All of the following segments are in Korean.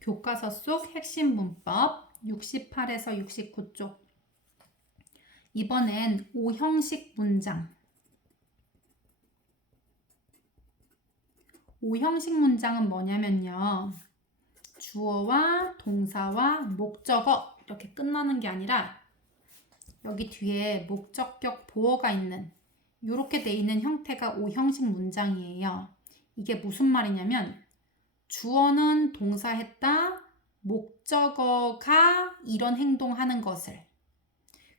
교과서 속 핵심 문법 68에서 69쪽. 이번엔 오형식 문장. 오형식 문장은 뭐냐면요. 주어와 동사와 목적어 이렇게 끝나는 게 아니라 여기 뒤에 목적격 보어가 있는 이렇게 돼 있는 형태가 오형식 문장이에요. 이게 무슨 말이냐면 주어는 동사했다, 목적어가 이런 행동하는 것을.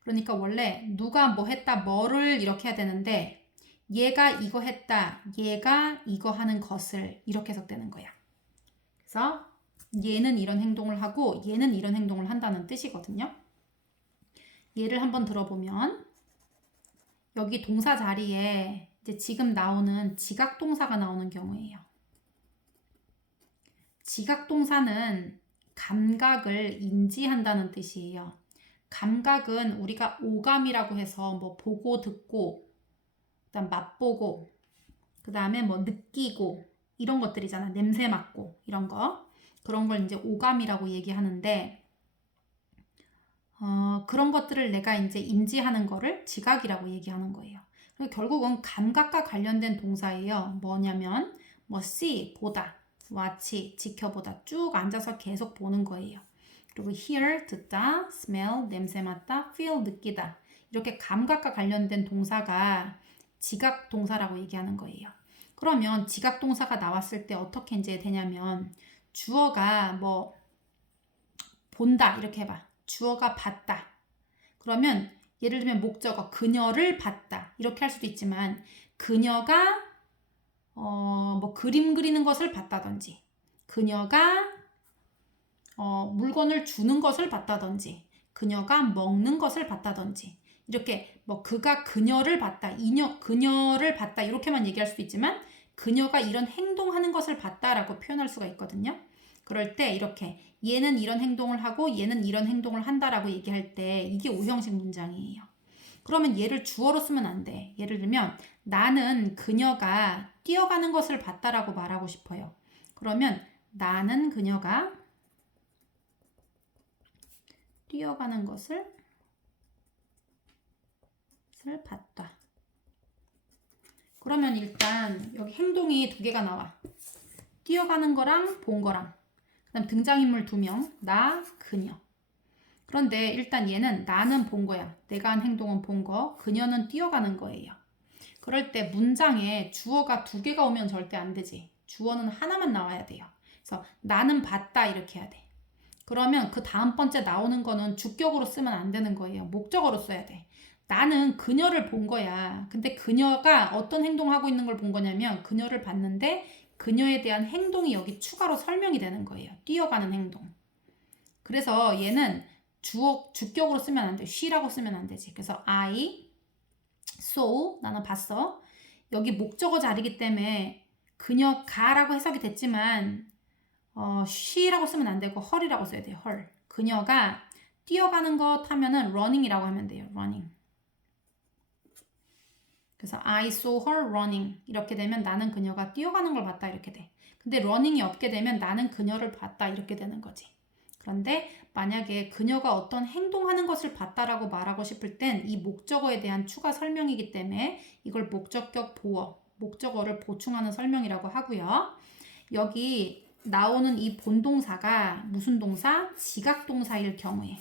그러니까 원래 누가 뭐 했다, 뭐를 이렇게 해야 되는데 얘가 이거 했다, 얘가 이거 하는 것을 이렇게 해석되는 거야. 그래서 얘는 이런 행동을 하고 얘는 이런 행동을 한다는 뜻이거든요. 예를 한번 들어보면 여기 동사 자리에 이제 지금 나오는 지각동사가 나오는 경우예요. 지각동사는 감각을 인지한다는 뜻이에요. 감각은 우리가 오감이라고 해서 뭐 보고 듣고 그다음 맛보고 그다음에 뭐 느끼고 이런 것들이잖아. 냄새 맡고 이런 거. 그런 걸 이제 오감이라고 얘기하는데 그런 것들을 내가 이제 인지하는 거를 지각이라고 얘기하는 거예요. 결국은 감각과 관련된 동사예요. 뭐냐면 뭐 see 보다, watch 지켜보다 쭉 앉아서 계속 보는 거예요. 그리고 hear 듣다, smell 냄새 맡다, feel 느끼다 이렇게 감각과 관련된 동사가 지각 동사라고 얘기하는 거예요. 그러면 지각 동사가 나왔을 때 어떻게 이제 되냐면 주어가 뭐 본다 이렇게 해봐. 주어가 봤다. 그러면 예를 들면 목적어 그녀를 봤다 이렇게 할 수도 있지만 그녀가 뭐 그림 그리는 것을 봤다든지 그녀가 물건을 주는 것을 봤다든지 그녀가 먹는 것을 봤다든지 이렇게 뭐 그가 그녀를 봤다 그녀를 봤다 이렇게만 얘기할 수도 있지만 그녀가 이런 행동하는 것을 봤다라고 표현할 수가 있거든요. 그럴 때 이렇게 얘는 이런 행동을 하고 얘는 이런 행동을 한다라고 얘기할 때 이게 오형식 문장이에요. 그러면 얘를 주어로 쓰면 안 돼. 예를 들면 나는 그녀가 뛰어가는 것을 봤다라고 말하고 싶어요. 그러면 나는 그녀가 뛰어가는 것을 봤다. 그러면 일단 여기 행동이 두 개가 나와. 뛰어가는 거랑 본 거랑. 그다음 등장인물 2명, 나, 그녀. 그런데 일단 얘는 나는 본 거야. 내가 한 행동은 본 거, 그녀는 뛰어가는 거예요. 그럴 때 문장에 주어가 2개가 오면 절대 안 되지. 주어는 하나만 나와야 돼요. 그래서 나는 봤다 이렇게 해야 돼. 그러면 그 다음 번째 나오는 거는 주격으로 쓰면 안 되는 거예요. 목적어로 써야 돼. 나는 그녀를 본 거야. 근데 그녀가 어떤 행동을 하고 있는 걸 본 거냐면 그녀를 봤는데 그녀에 대한 행동이 여기 추가로 설명이 되는 거예요. 뛰어가는 행동. 그래서 얘는 주격으로 쓰면 안 돼. she라고 쓰면 안 되지. 그래서 I saw 나는 봤어. 여기 목적어 자리이기 때문에 그녀가라고 해석이 됐지만 she라고 쓰면 안 되고 her이라고 써야 돼요. her. 그녀가 뛰어가는 것 하면은 running이라고 하면 돼요. running. 그래서 I saw her running 이렇게 되면 나는 그녀가 뛰어가는 걸 봤다 이렇게 돼. 근데 running이 없게 되면 나는 그녀를 봤다 이렇게 되는 거지. 그런데 만약에 그녀가 어떤 행동하는 것을 봤다라고 말하고 싶을 땐 이 목적어에 대한 추가 설명이기 때문에 이걸 목적격 보어, 목적어를 보충하는 설명이라고 하고요. 여기 나오는 이 본동사가 무슨 동사? 지각동사일 경우에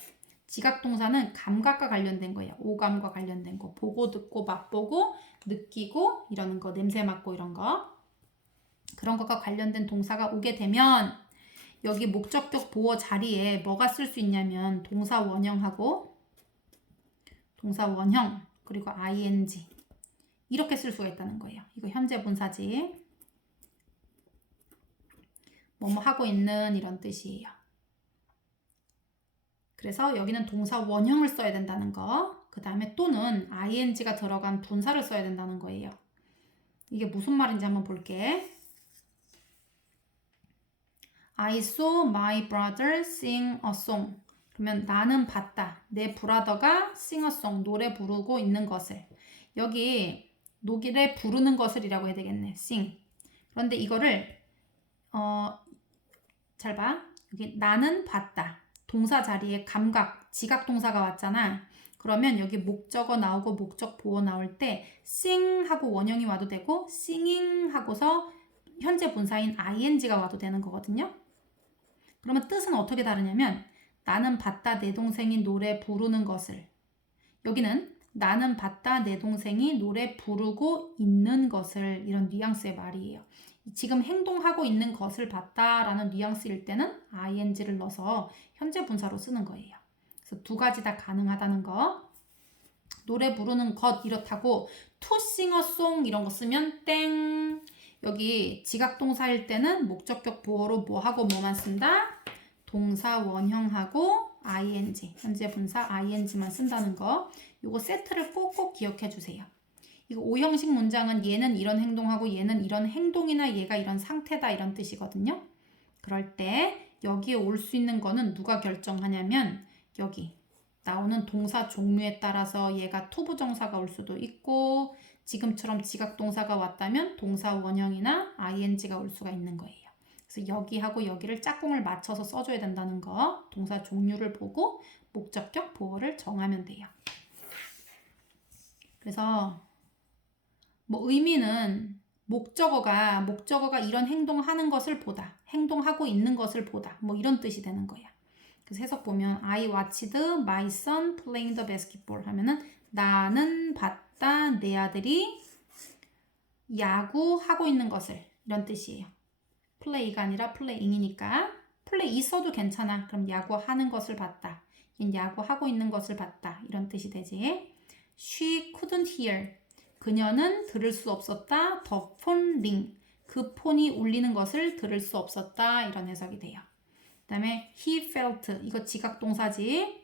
지각동사는 감각과 관련된 거예요. 오감과 관련된 거. 보고 듣고 맛보고 느끼고 이러는 거. 냄새 맡고 이런 거. 그런 것과 관련된 동사가 오게 되면 여기 목적격 보어 자리에 뭐가 쓸 수 있냐면 동사 원형하고 동사 원형 그리고 ing 이렇게 쓸 수가 있다는 거예요. 이거 현재 분사지. 뭐뭐 하고 있는 이런 뜻이에요. 그래서 여기는 동사 원형을 써야 된다는 거. 그 다음에 또는 ing가 들어간 분사를 써야 된다는 거예요. 이게 무슨 말인지 한번 볼게. I saw my brother sing a song. 그러면 나는 봤다. 내 브라더가 sing a song, 노래 부르고 있는 것을. 여기 노래 부르는 것을 이라고 해야 되겠네. sing. 그런데 이거를 잘 봐. 여기 나는 봤다. 동사 자리에 감각, 지각 동사가 왔잖아. 그러면 여기 목적어 나오고 목적 보어 나올 때 sing 하고 원형이 와도 되고 singing 하고서 현재 분사인 ing가 와도 되는 거거든요. 그러면 뜻은 어떻게 다르냐면 나는 봤다 내 동생이 노래 부르는 것을, 여기는 나는 봤다 내 동생이 노래 부르고 있는 것을, 이런 뉘앙스의 말이에요. 지금 행동하고 있는 것을 봤다라는 뉘앙스일 때는 ing를 넣어서 현재 분사로 쓰는 거예요. 그래서 두 가지 다 가능하다는 거. 노래 부르는 것 이렇다고 to sing a song 이런 거 쓰면 땡. 여기 지각동사일 때는 목적격 보어로 뭐하고 뭐만 쓴다? 동사 원형하고 ing, 현재 분사 ing만 쓴다는 거. 이거 세트를 꼭꼭 기억해 주세요. 이거 5형식 문장은 얘는 이런 행동하고 얘는 이런 행동이나 얘가 이런 상태다 이런 뜻이거든요. 그럴 때 여기에 올 수 있는 거는 누가 결정하냐면 여기 나오는 동사 종류에 따라서 얘가 투부정사가 올 수도 있고 지금처럼 지각동사가 왔다면 동사 원형이나 ing가 올 수가 있는 거예요. 그래서 여기하고 여기를 짝꿍을 맞춰서 써줘야 된다는 거. 동사 종류를 보고 목적격 보어를 정하면 돼요. 그래서 뭐 의미는 목적어가 이런 행동하는 것을 보다, 행동하고 있는 것을 보다, 뭐 이런 뜻이 되는 거야. 그래서 해석 보면 I watched my son playing the basketball 하면은 나는 봤다 내 아들이 야구하고 있는 것을, 이런 뜻이에요. play가 아니라 playing이니까 play 있어도 괜찮아. 그럼 야구하는 것을 봤다. 얜 야구하고 있는 것을 봤다. 이런 뜻이 되지. She couldn't hear. 그녀는 들을 수 없었다. The phone ring. 그 폰이 울리는 것을 들을 수 없었다. 이런 해석이 돼요. 그 다음에 he felt. 이거 지각동사지.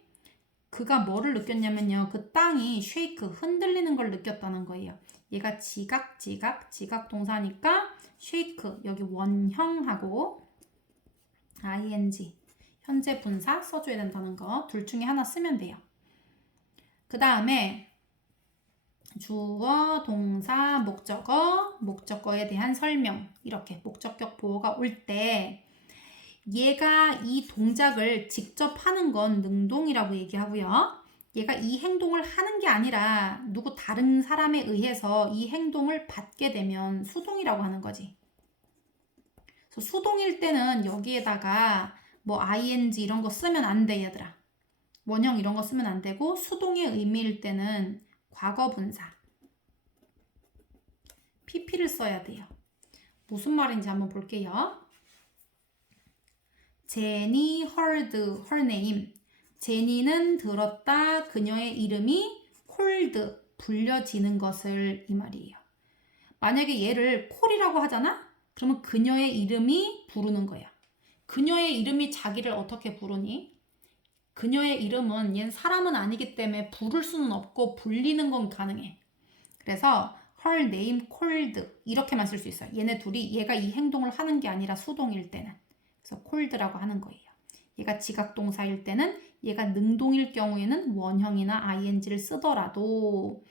그가 뭐를 느꼈냐면요. 그 땅이 shake, 흔들리는 걸 느꼈다는 거예요. 얘가 지각동사니까 shake, 여기 원형하고 ing, 현재 분사 써줘야 된다는 거. 둘 중에 하나 쓰면 돼요. 그 다음에 주어, 동사, 목적어에 대한 설명, 이렇게 목적격 보어가 올 때 얘가 이 동작을 직접 하는 건 능동이라고 얘기하고요. 얘가 이 행동을 하는 게 아니라 누구 다른 사람에 의해서 이 행동을 받게 되면 수동이라고 하는 거지. 그래서 수동일 때는 여기에다가 뭐 ing 이런 거 쓰면 안 돼, 얘들아. 원형 이런 거 쓰면 안 되고 수동의 의미일 때는 과거 분사 pp를 써야 돼요. 무슨 말인지 한번 볼게요. 제니 heard her name. 제니는 들었다 그녀의 이름이 called 불려지는 것을, 이 말이에요. 만약에 얘를 콜이라고 하잖아? 그러면 그녀의 이름이 부르는 거야. 그녀의 이름이 자기를 어떻게 부르니? 그녀의 이름은 얘는 사람은 아니기 때문에 부를 수는 없고 불리는 건 가능해. 그래서 her name called 이렇게만 쓸 수 있어요. 얘네 둘이 얘가 이 행동을 하는 게 아니라 수동일 때는. 그래서 called라고 하는 거예요. 얘가 지각동사일 때는, 얘가 능동일 경우에는 원형이나 ing를 쓰더라도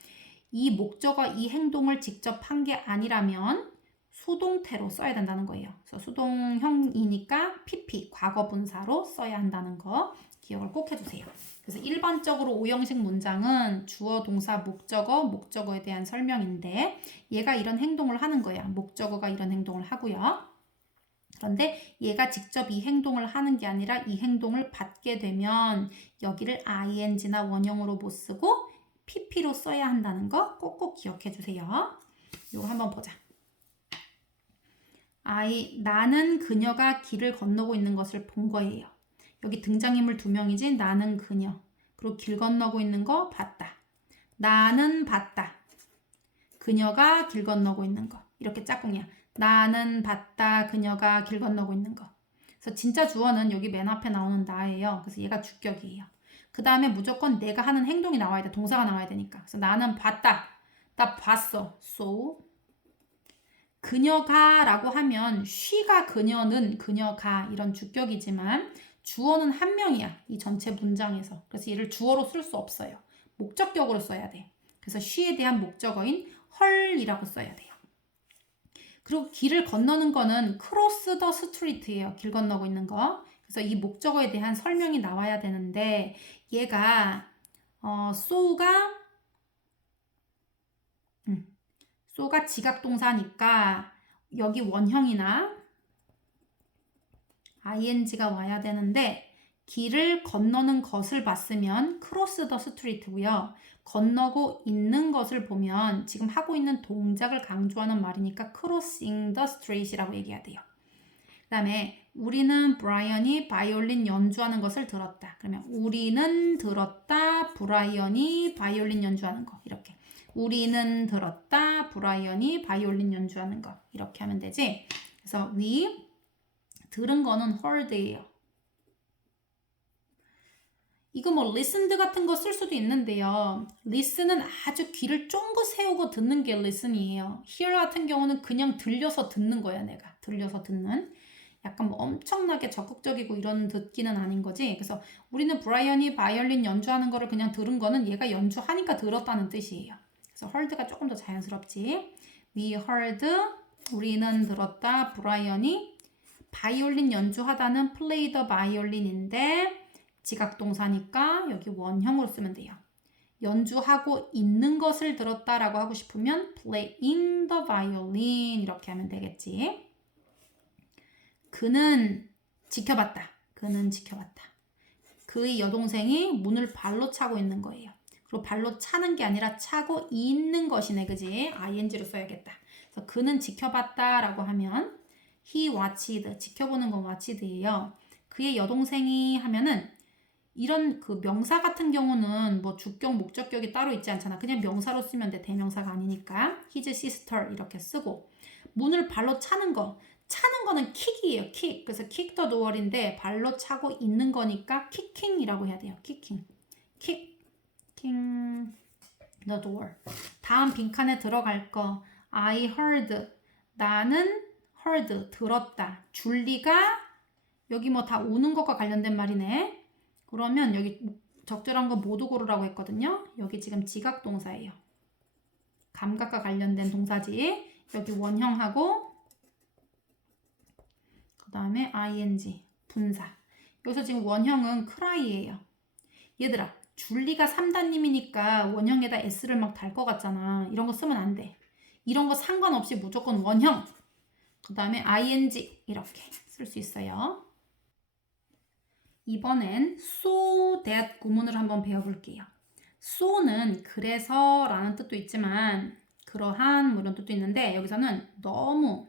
이 목적어 이 행동을 직접 한 게 아니라면 수동태로 써야 된다는 거예요. 그래서 수동형이니까 pp 과거 분사로 써야 한다는 거 기억을 꼭 해주세요. 그래서 일반적으로 5형식 문장은 주어, 동사, 목적어에 대한 설명인데 얘가 이런 행동을 하는 거야. 목적어가 이런 행동을 하고요. 그런데 얘가 직접 이 행동을 하는 게 아니라 이 행동을 받게 되면 여기를 ing나 원형으로 못 쓰고 pp로 써야 한다는 거 꼭꼭 기억해 주세요. 이거 한번 보자. 나는 그녀가 길을 건너고 있는 것을 본 거예요. 여기 등장인물 2명이지. 나는 그녀. 그리고 길 건너고 있는 거 봤다. 나는 봤다. 그녀가 길 건너고 있는 거. 이렇게 짝꿍이야. 나는 봤다. 그녀가 길 건너고 있는 거. 그래서 진짜 주어는 여기 맨 앞에 나오는 나예요. 그래서 얘가 주격이에요. 그 다음에 무조건 내가 하는 행동이 나와야 돼. 동사가 나와야 되니까. 그래서 나는 봤다. 나 봤어. So. 그녀가 라고 하면 she가 그녀는 그녀가 이런 주격이지만 주어는 한 명이야. 이 전체 문장에서. 그래서 얘를 주어로 쓸 수 없어요. 목적격으로 써야 돼. 그래서 she에 대한 목적어인 her이라고 써야 돼요. 그리고 길을 건너는 거는 cross the street예요. 길 건너고 있는 거. 그래서 이 목적어에 대한 설명이 나와야 되는데 얘가 so가 so가 지각동사니까 여기 원형이나 ing가 와야 되는데 길을 건너는 것을 봤으면 cross the street고요. 건너고 있는 것을 보면 지금 하고 있는 동작을 강조하는 말이니까 crossing the street이라고 얘기해야 돼요. 그 다음에 우리는 브라이언이 바이올린 연주하는 것을 들었다. 그러면 우리는 들었다. 브라이언이 바이올린 연주하는 거. 이렇게. 우리는 들었다. 브라이언이 바이올린 연주하는 거. 이렇게 하면 되지. 그래서 we 들은 거는 heard예요. 이거 뭐 listened 같은 거 쓸 수도 있는데요. listen은 아주 귀를 쫑긋 세우고 듣는 게 listen이에요. hear 같은 경우는 그냥 들려서 듣는 거야, 내가. 들려서 듣는. 약간 뭐 엄청나게 적극적이고 이런 듣기는 아닌 거지. 그래서 우리는 브라이언이 바이올린 연주하는 거를 그냥 들은 거는 얘가 연주하니까 들었다는 뜻이에요. 그래서 heard가 조금 더 자연스럽지. We heard, 우리는 들었다. 브라이언이 바이올린 연주하다는 play the violin인데 지각동사니까 여기 원형으로 쓰면 돼요. 연주하고 있는 것을 들었다라고 하고 싶으면 playing the violin 이렇게 하면 되겠지. 그는 지켜봤다. 그는 지켜봤다. 그의 여동생이 문을 발로 차고 있는 거예요. 그리고 발로 차는 게 아니라 차고 있는 것이네. 그지? ing로 써야겠다. 그래서 그는 지켜봤다라고 하면 he watched. 지켜보는 건 watched예요. 그의 여동생이 하면은 이런 그 명사 같은 경우는 뭐 주격, 목적격이 따로 있지 않잖아. 그냥 명사로 쓰면 돼. 대명사가 아니니까. his sister 이렇게 쓰고 문을 발로 차는 거. 차는 거는 킥이에요. 킥. 그래서 kick the door인데 발로 차고 있는 거니까 kicking이라고 해야 돼요. kicking. kicking the door. 다음 빈칸에 들어갈 거. I heard. 나는 heard. 들었다. 줄리가 여기 뭐 다 오는 것과 관련된 말이네. 그러면 여기 적절한 거 모두 고르라고 했거든요. 여기 지금 지각동사예요. 감각과 관련된 동사지. 여기 원형하고 그 다음에 ing, 분사. 여기서 지금 원형은 cry예요. 얘들아, 줄리가 3단님이니까 원형에다 s를 막 달 것 같잖아. 이런 거 쓰면 안 돼. 이런 거 상관없이 무조건 원형. 그 다음에 ing 이렇게 쓸 수 있어요. 이번엔 so that 구문을 한번 배워볼게요. so는 그래서 라는 뜻도 있지만 그러한 뭐 이런 뜻도 있는데 여기서는 너무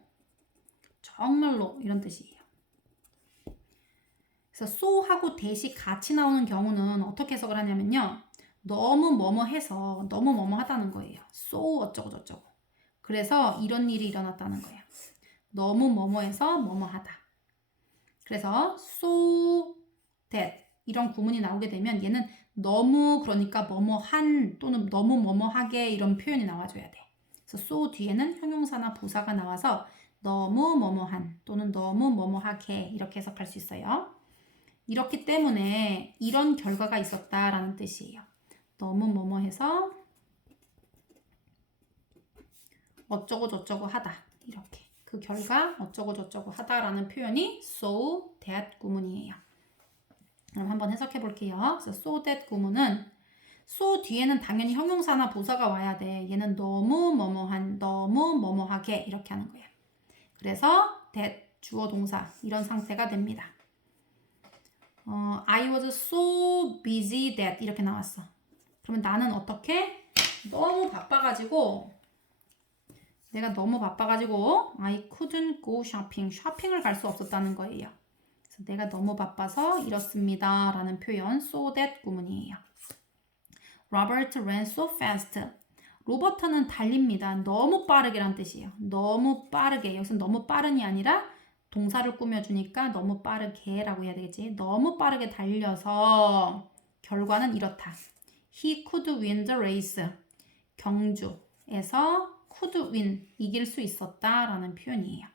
정말로 이런 뜻이에요. 그래서 so하고 that이 같이 나오는 경우는 어떻게 해석을 하냐면요. 너무 뭐뭐 해서 너무 뭐뭐 하다는 거예요. so 어쩌고 저쩌고. 그래서 이런 일이 일어났다는 거예요. 너무 뭐뭐 해서 뭐뭐 하다. 그래서 so that 이런 구문이 나오게 되면 얘는 너무 그러니까 뭐뭐한 또는 너무 뭐뭐하게 이런 표현이 나와줘야 돼. 그래서 so 뒤에는 형용사나 부사가 나와서 너무 뭐뭐한 또는 너무 뭐뭐하게 이렇게 해석할 수 있어요. 이렇기 때문에 이런 결과가 있었다라는 뜻이에요. 너무 뭐뭐해서 어쩌고 저쩌고 하다 이렇게 그 결과 어쩌고 저쩌고 하다라는 표현이 so that 구문이에요. 그럼 한번 해석해 볼게요. 그래서 so that 구문은 so 뒤에는 당연히 형용사나 부사가 와야 돼. 얘는 너무 뭐뭐한, 너무 뭐뭐하게 이렇게 하는 거예요. 그래서 that 주어 동사 이런 상태가 됩니다. I was so busy that 이렇게 나왔어. 그러면 나는 어떻게? 너무 바빠가지고 내가 너무 바빠가지고 I couldn't go shopping. 쇼핑을 갈 수 없었다는 거예요. 그래서 내가 너무 바빠서 이렇습니다. 라는 표현 so that 구문이에요. Robert ran so fast. 로버트는 달립니다. 너무 빠르게란 뜻이에요. 너무 빠르게. 여기서 너무 빠른이 아니라 동사를 꾸며주니까 너무 빠르게 라고 해야 되겠지. 너무 빠르게 달려서 결과는 이렇다. He could win the race. 경주에서 could win, 이길 수 있었다 라는 표현이에요.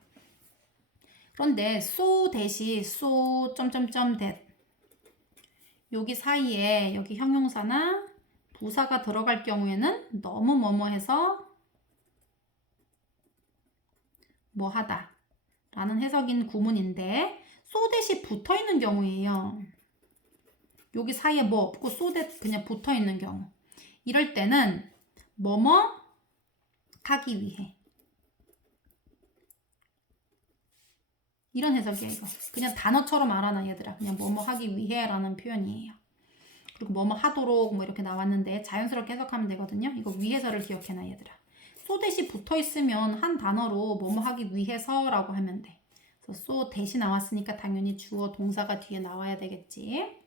그런데 so that이 so that 여기 사이에 여기 형용사나 부사가 들어갈 경우에는 너무 뭐뭐해서 뭐 하다 라는 해석인 구문인데 so that이 붙어 있는 경우예요. 여기 사이에 뭐 없고 so that 그냥 붙어 있는 경우. 이럴 때는 뭐뭐 하기 위해. 이런 해석이야 이거. 그냥 단어처럼 알아놔 얘들아. 그냥 뭐뭐 하기 위해 라는 표현이에요. 그리고 뭐뭐 하도록 뭐 이렇게 나왔는데 자연스럽게 해석하면 되거든요. 이거 위해서를 기억해놔 얘들아. so that이 붙어 있으면 한 단어로 뭐뭐 하기 위해서라고 하면 돼. 그래서 so that이 나왔으니까 당연히 주어 동사가 뒤에 나와야 되겠지.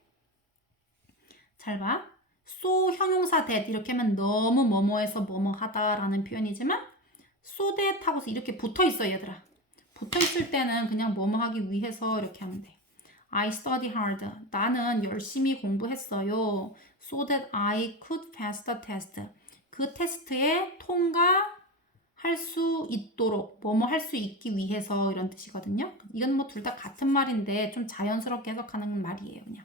잘 봐. so 형용사 that 이렇게 하면 너무 뭐뭐해서 뭐뭐 하다라는 표현이지만 so that 하고서 이렇게 붙어 있어 얘들아. 붙어 있을 때는 그냥 뭐뭐 하기 위해서 이렇게 하면 돼. I study hard. 나는 열심히 공부했어요. So that I could pass the test. 그 테스트에 통과할 수 있도록 뭐뭐 할 수 있기 위해서 이런 뜻이거든요. 이건 뭐 둘 다 같은 말인데 좀 자연스럽게 해석하는 말이에요. 그냥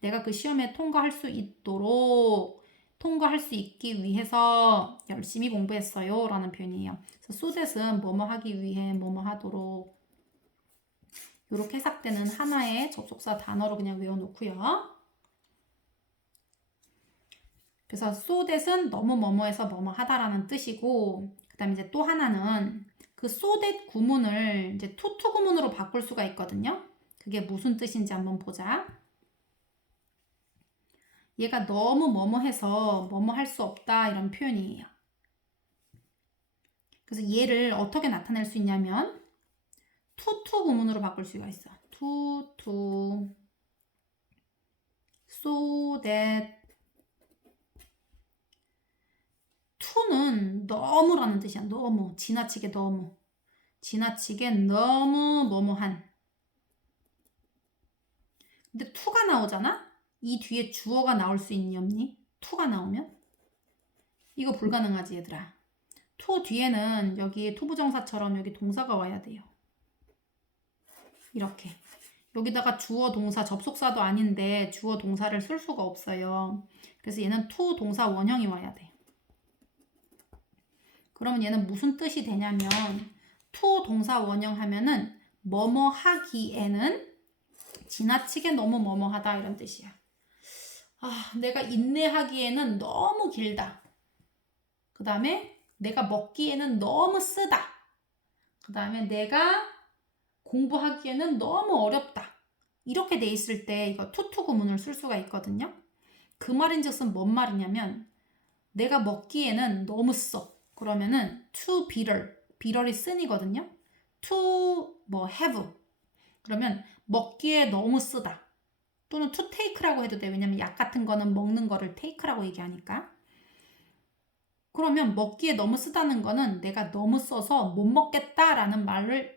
내가 그 시험에 통과할 수 있도록 통과할 수 있기 위해서 열심히 공부했어요 라는 표현이에요. 그래서 so that은 뭐뭐 하기 위해 뭐뭐 하도록 이렇게 해석되는 하나의 접속사 단어로 그냥 외워놓고요. 그래서 so that은 너무 뭐뭐해서 뭐뭐 하다라는 뜻이고 그 다음에 이제 또 하나는 그 so that 구문을 이제 to 구문으로 바꿀 수가 있거든요. 그게 무슨 뜻인지 한번 보자. 얘가 너무 뭐뭐해서 뭐뭐 할 수 없다 이런 표현이에요. 그래서 얘를 어떻게 나타낼 수 있냐면 to 구문으로 바꿀 수가 있어. to so that to는 너무라는 뜻이야. 너무 지나치게 너무 뭐뭐한. 근데 to가 나오잖아? 이 뒤에 주어가 나올 수 있니 없니? to가 나오면? 이거 불가능하지 얘들아. to 뒤에는 여기 토부정사처럼 여기 동사가 와야 돼요. 이렇게. 여기다가 주어 동사 접속사도 아닌데 주어 동사를 쓸 수가 없어요. 그래서 얘는 to 동사 원형이 와야 돼. 그러면 얘는 무슨 뜻이 되냐면 to 동사 원형 하면은 뭐뭐 하기에는 지나치게 너무 뭐뭐 하다 이런 뜻이야. 내가 인내하기에는 너무 길다. 그 다음에 내가 먹기에는 너무 쓰다. 그 다음에 내가 공부하기에는 너무 어렵다. 이렇게 돼 있을 때 이거 to 구문을 쓸 수가 있거든요. 그 말인즉슨 뭔 말이냐면 내가 먹기에는 너무 써. 그러면은 to 비럴이 쓴이거든요. to 뭐 have. 그러면 먹기에 너무 쓰다. 또는 to take라고 해도 돼. 왜냐면 약 같은 거는 먹는 거를 take라고 얘기하니까. 그러면 먹기에 너무 쓰다는 거는 내가 너무 써서 못 먹겠다라는 말을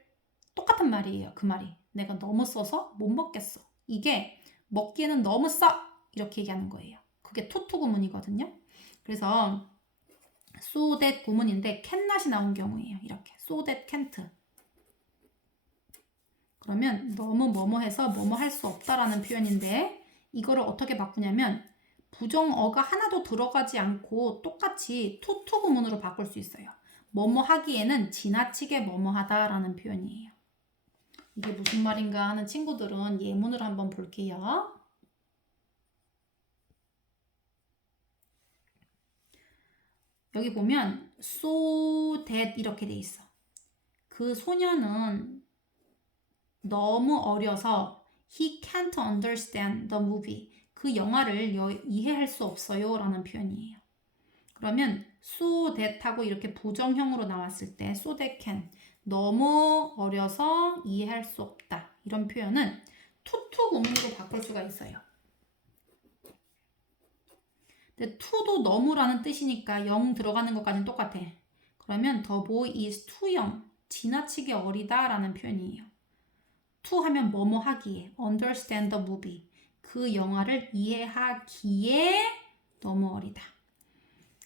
똑같은 말이에요. 그 말이. 내가 너무 써서 못 먹겠어. 이게 먹기에는 너무 써. 이렇게 얘기하는 거예요. 그게 to 구문이거든요. 그래서 so that 구문인데 cannot이 나온 경우예요. 이렇게 so that can't. 그러면 너무 뭐뭐해서 뭐뭐 할 수 없다라는 표현인데 이거를 어떻게 바꾸냐면 부정어가 하나도 들어가지 않고 똑같이 to 구문으로 바꿀 수 있어요. 뭐뭐 하기에는 지나치게 뭐뭐 하다라는 표현이에요. 이게 무슨 말인가 하는 친구들은 예문을 한번 볼게요. 여기 보면 so that 이렇게 돼 있어. 그 소녀는 너무 어려서 he can't understand the movie. 그 영화를 이해할 수 없어요 라는 표현이에요. 그러면 so that하고 이렇게 부정형으로 나왔을 때 so that can 너무 어려서 이해할 수 없다. 이런 표현은 to 구문으로 바꿀 수가 있어요. 근데 to도 너무라는 뜻이니까 0 들어가는 것까지는 똑같아. 그러면 the boy is too young. 지나치게 어리다 라는 표현이에요. to 하면 뭐뭐 하기에 understand the movie. 그 영화를 이해하기에 너무 어리다.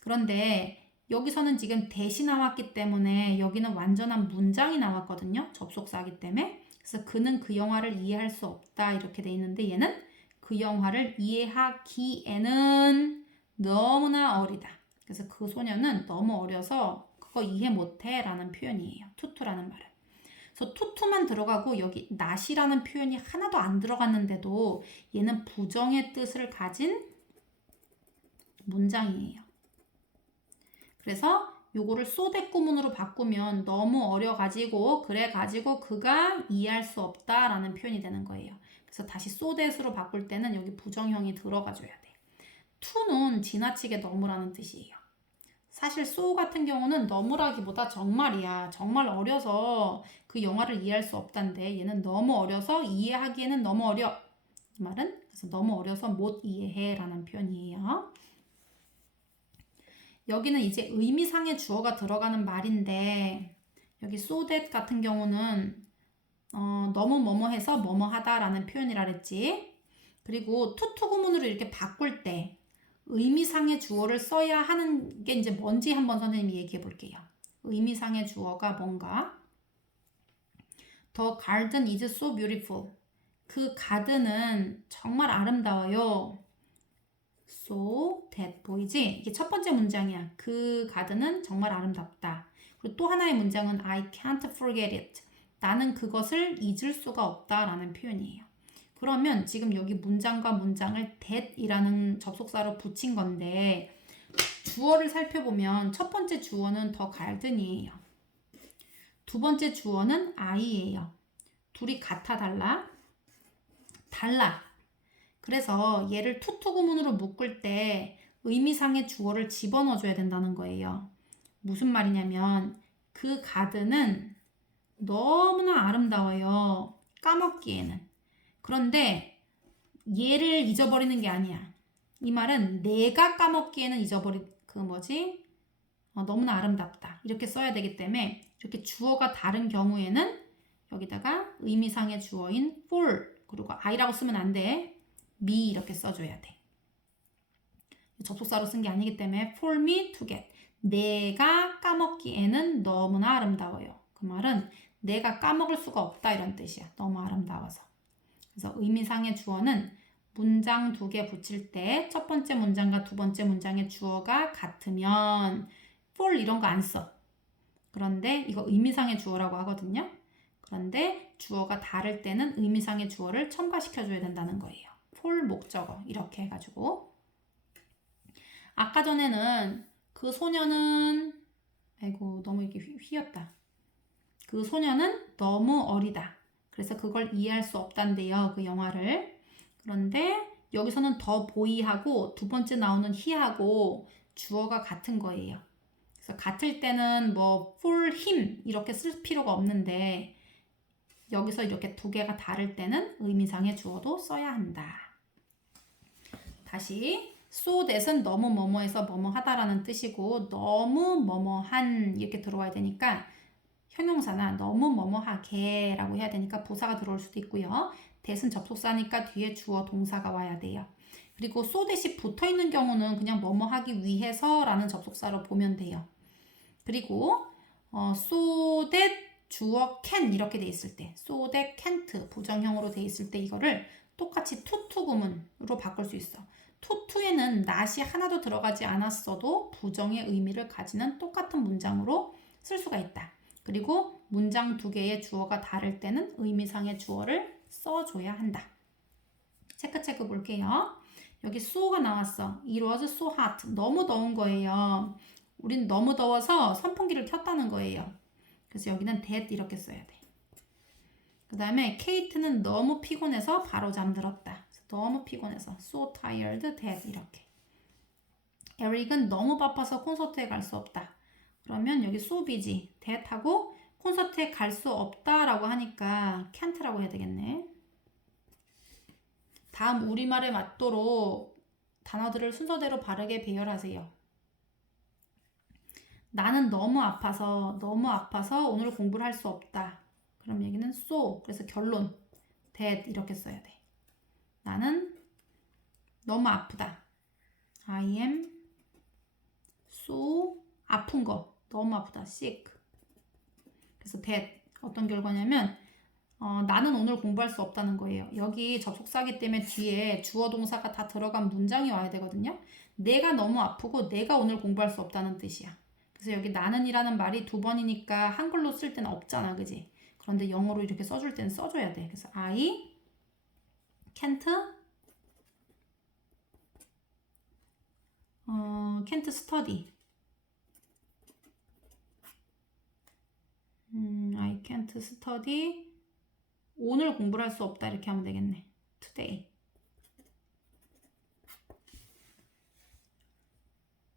그런데 여기서는 지금 대시 나왔기 때문에 여기는 완전한 문장이 나왔거든요. 접속사이기 때문에. 그래서 그는 그 영화를 이해할 수 없다 이렇게 돼 있는데 얘는 그 영화를 이해하기에는 너무나 어리다. 그래서 그 소녀는 너무 어려서 그거 이해 못해 라는 표현이에요. 투투라는 말은. 그래서 투투만 들어가고 여기 not이라는 표현이 하나도 안 들어갔는데도 얘는 부정의 뜻을 가진 문장이에요. 그래서 요거를 so that 구문으로 바꾸면 너무 어려가지고 그래가지고 그가 이해할 수 없다라는 표현이 되는 거예요. 그래서 다시 so that으로 바꿀 때는 여기 부정형이 들어가줘야 돼. to는 지나치게 너무라는 뜻이에요. 사실 so 같은 경우는 너무라기보다 정말이야. 정말 어려서 그 영화를 이해할 수 없단데 얘는 너무 어려서 이해하기에는 너무 어려. 이 말은 그래서 너무 어려서 못 이해해 라는 표현이에요. 여기는 이제 의미상의 주어가 들어가는 말인데 여기 so that 같은 경우는 너무 뭐뭐해서 뭐뭐하다 라는 표현이라 그랬지. 그리고 투투 구문으로 이렇게 바꿀 때 의미상의 주어를 써야 하는 게 이제 뭔지 한번 선생님이 얘기해 볼게요. 의미상의 주어가 뭔가? The garden is so beautiful. 그 가든은 정말 아름다워요. So that 보이지? 이게 첫 번째 문장이야. 그 가든은 정말 아름답다. 그리고 또 하나의 문장은 I can't forget it. 나는 그것을 잊을 수가 없다 라는 표현이에요. 그러면 지금 여기 문장과 문장을 that이라는 접속사로 붙인 건데 주어를 살펴보면 첫 번째 주어는 the garden이에요. 두 번째 주어는 I예요. 둘이 같아 달라? 달라. 그래서 얘를 투투 구문으로 묶을 때 의미상의 주어를 집어넣어줘야 된다는 거예요. 무슨 말이냐면 그 가든은 너무나 아름다워요. 까먹기에는. 그런데 얘를 잊어버리는 게 아니야. 이 말은 내가 까먹기에는 너무나 아름답다. 이렇게 써야 되기 때문에 이렇게 주어가 다른 경우에는 여기다가 의미상의 주어인 for 그리고 I라고 쓰면 안 돼. me 이렇게 써줘야 돼. 접속사로 쓴 게 아니기 때문에 for me to get. 내가 까먹기에는 너무나 아름다워요. 그 말은 내가 까먹을 수가 없다 이런 뜻이야. 너무 아름다워서. 그래서 의미상의 주어는 문장 두 개 붙일 때 첫 번째 문장과 두 번째 문장의 주어가 같으면 for 이런 거 안 써. 그런데 이거 의미상의 주어라고 하거든요. 그런데 주어가 다를 때는 의미상의 주어를 첨가시켜줘야 된다는 거예요. for 목적어 이렇게 해가지고 아까 전에는 그 소녀는 아이고 너무 이렇게 휘었다. 그 소녀는 너무 어리다. 그래서 그걸 이해할 수 없단데요. 그 영화를. 그런데 여기서는 더 보이하고 두 번째 나오는 he하고 주어가 같은 거예요. 그래서 같을 때는 뭐 for him 이렇게 쓸 필요가 없는데 여기서 이렇게 두 개가 다를 때는 의미상의 주어도 써야 한다. 다시 so that은 너무 뭐뭐해서 뭐뭐하다라는 뜻이고 너무 뭐뭐한 이렇게 들어와야 되니까 형용사나 너무 뭐뭐하게 라고 해야 되니까 부사가 들어올 수도 있고요. that은 접속사니까 뒤에 주어 동사가 와야 돼요. 그리고 so that이 붙어있는 경우는 그냥 뭐뭐하기 위해서 라는 접속사로 보면 돼요. 그리고 so that 주어 can 이렇게 돼 있을 때 so that can't 부정형으로 돼 있을 때 이거를 똑같이 to 구문으로 바꿀 수 있어. to에는 not이 하나도 들어가지 않았어도 부정의 의미를 가지는 똑같은 문장으로 쓸 수가 있다. 그리고 문장 두 개의 주어가 다를 때는 의미상의 주어를 써줘야 한다. 체크 볼게요. 여기 so가 나왔어. It was so hot. 너무 더운 거예요. 우린 너무 더워서 선풍기를 켰다는 거예요. 그래서 여기는 that 이렇게 써야 돼. 그 다음에 케이트는 너무 피곤해서 바로 잠들었다. 너무 피곤해서 so tired that 이렇게. 에릭은 너무 바빠서 콘서트에 갈 수 없다. 그러면 여기 so busy that하고 콘서트에 갈 수 없다라고 하니까 can't라고 해야 되겠네. 다음 우리말에 맞도록 단어들을 순서대로 바르게 배열하세요. 나는 너무 아파서 오늘 공부를 할 수 없다. 그럼 여기는 so 그래서 결론 that 이렇게 써야 돼. 나는 너무 아프다. I am so 아픈 거 너무 아프다. sick. 그래서 that 어떤 결과냐면 나는 오늘 공부할 수 없다는 거예요. 여기 접속사기 때문에 뒤에 주어 동사가 다 들어간 문장이 와야 되거든요. 내가 너무 아프고 내가 오늘 공부할 수 없다는 뜻이야. 그래서 여기 나는이라는 말이 두 번이니까 한글로 쓸 때는 없잖아. 그지? 그런데 영어로 이렇게 써줄 때는 써줘야 돼. 그래서 I can't study. I can't study. 오늘 공부를 할 수 없다. 이렇게 하면 되겠네.